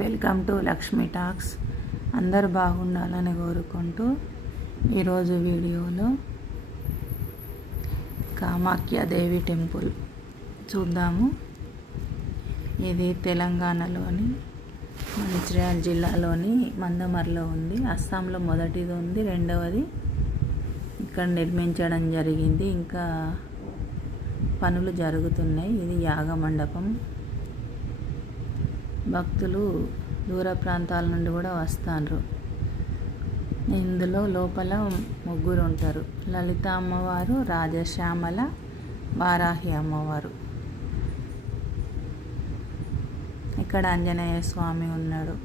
Welcome to Lakshmi talks. అందరు బాగుండాలని కోరుకుంటూ ఈరోజు వీడియోలో కామాఖ్య దేవి టెంపుల్ చూద్దాము. ఇది తెలంగాణలోని మంచిర్యాల జిల్లాలోని మందమర్లో ఉంది. అస్సాంలో మొదటిది ఉంది, రెండవది ఇక్కడ నిర్మించడం జరిగింది. ఇంకా పనులు జరుగుతున్నాయి. ఇది యాగ మండపం. భక్తులు దూర ప్రాంతాల నుండి కూడా వస్తారు. ఇందులో లోపల ముగ్గురు ఉంటారు. లలిత అమ్మవారు, రాజశ్యామల, వారాహి అమ్మవారు. ఇక్కడ ఆంజనేయ స్వామి ఉన్నాడు.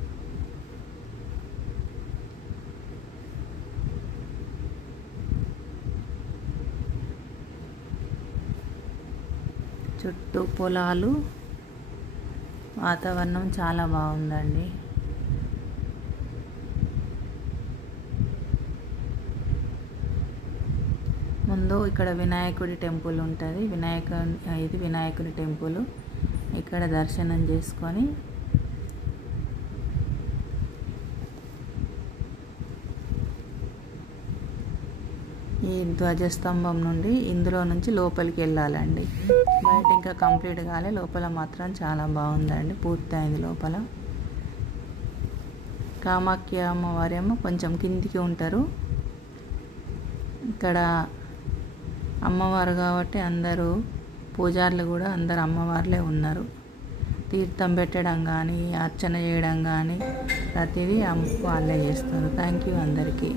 చుట్టూ పొలాలు, వాతావరణం చాలా బాగుందండి. ముందు ఇక్కడ వినాయకుడి టెంపుల్ ఉంటుంది. ఇది వినాయకుడి టెంపుల్. ఇక్కడ దర్శనం చేసుకొని ఈ ధ్వజస్తంభం నుండి ఇందులో నుంచి లోపలికి వెళ్ళాలండి. బయట ఇంకా కంప్లీట్ కాలే, లోపల మాత్రం చాలా బాగుందండి. పూర్తయింది లోపల. కామాఖ్య అమ్మవారేమో కొంచెం కిందికి ఉంటారు. ఇక్కడ అమ్మవారు కాబట్టి అందరూ పూజారులు కూడా అందరు అమ్మవార్లే ఉన్నారు. తీర్థం పెట్టడం కానీ, అర్చన చేయడం కానీ ప్రతిదీ వాళ్ళే చేస్తారు. థ్యాంక్ యూ అందరికీ.